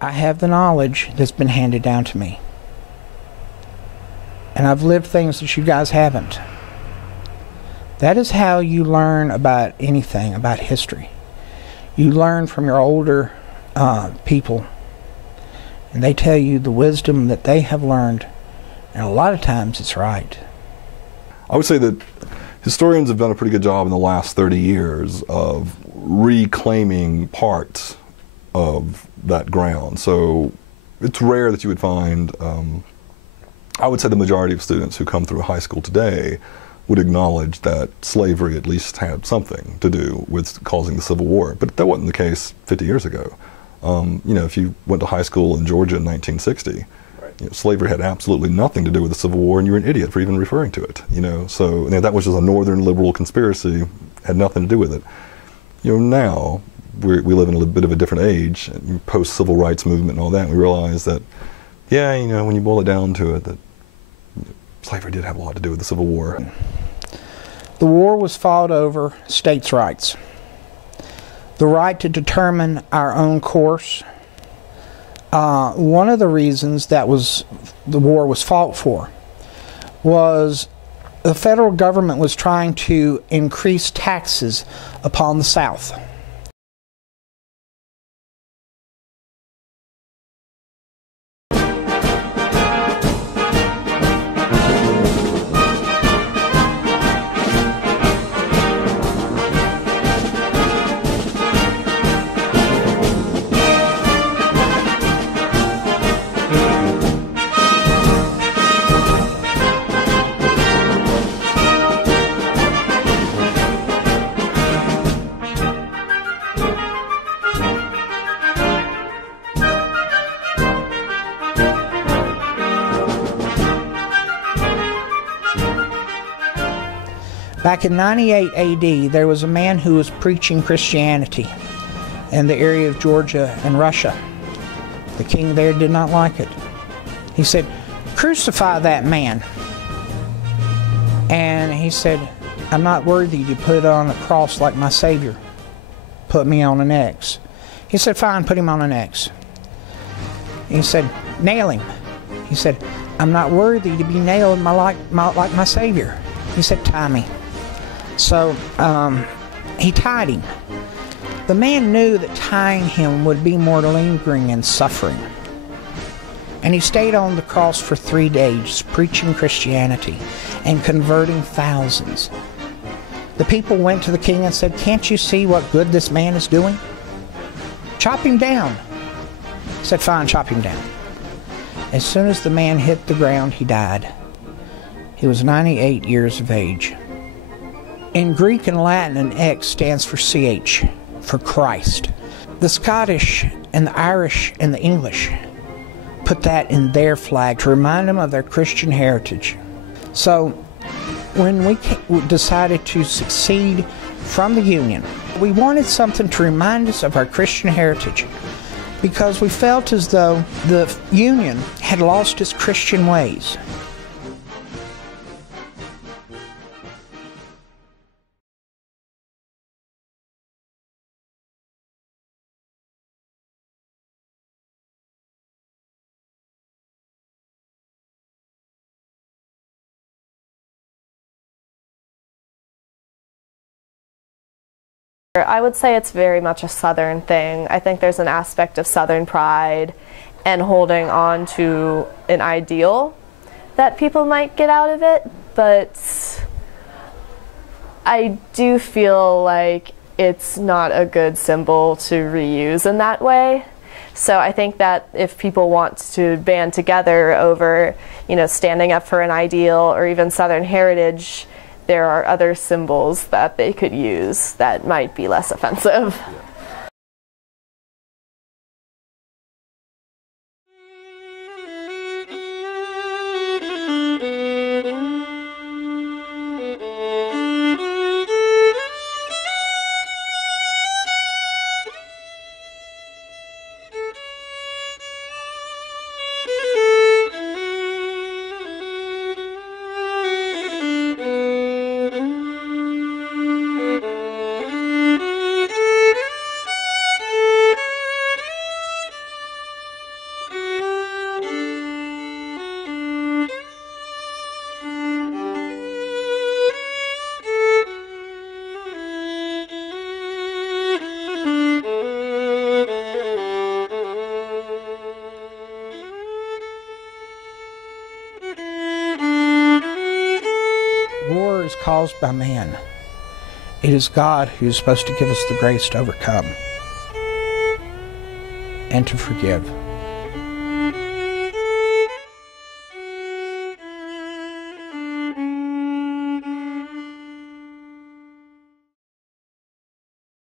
I have the knowledge that's been handed down to me. And I've lived things that you guys haven't. That is how you learn about anything, about history. You learn from your older people, and they tell you the wisdom that they have learned, and a lot of times it's right. I would say that historians have done a pretty good job in the last 30 years of reclaiming parts of that ground. So it's rare that you would find, I would say the majority of students who come through high school today would acknowledge that slavery at least had something to do with causing the Civil War. But that wasn't the case 50 years ago. You know, if you went to high school in Georgia in 1960, you know, slavery had absolutely nothing to do with the Civil War, and you were an idiot for even referring to it. You know, so you know, that was just a northern liberal conspiracy, had nothing to do with it. You know, now we live in a bit of a different age, post-civil rights movement and all that, and we realize that, yeah, you know, when you boil it down to it, that slavery did have a lot to do with the Civil War. The war was fought over states' rights. The right to determine our own course. One of the reasons that the war was fought for was the federal government was trying to increase taxes upon the South. Back in 98 AD, there was a man who was preaching Christianity in the area of Georgia and Russia. The king there did not like it. He said, "Crucify that man." And he said, "I'm not worthy to put on a cross like my Savior. Put me on an X." He said, "Fine, put him on an X." He said, "Nail him." He said, "I'm not worthy to be nailed like my Savior." He said, "Tie me." So he tied him. The man knew that tying him would be more lingering and suffering. And he stayed on the cross for 3 days, preaching Christianity and converting thousands. The people went to the king and said, "Can't you see what good this man is doing? Chop him down." He said, "Fine, chop him down." As soon as the man hit the ground, he died. He was 98 years of age. In Greek and Latin, an X stands for CH, for Christ. The Scottish and the Irish and the English put that in their flag to remind them of their Christian heritage. So when we decided to secede from the Union, we wanted something to remind us of our Christian heritage, because we felt as though the Union had lost its Christian ways. I would say it's very much a Southern thing. I think there's an aspect of Southern pride and holding on to an ideal that people might get out of it, but I do feel like it's not a good symbol to reuse in that way. So I think that if people want to band together over, you know, standing up for an ideal or even Southern heritage, there are other symbols that they could use that might be less offensive. is caused by man. It is God who is supposed to give us the grace to overcome and to forgive.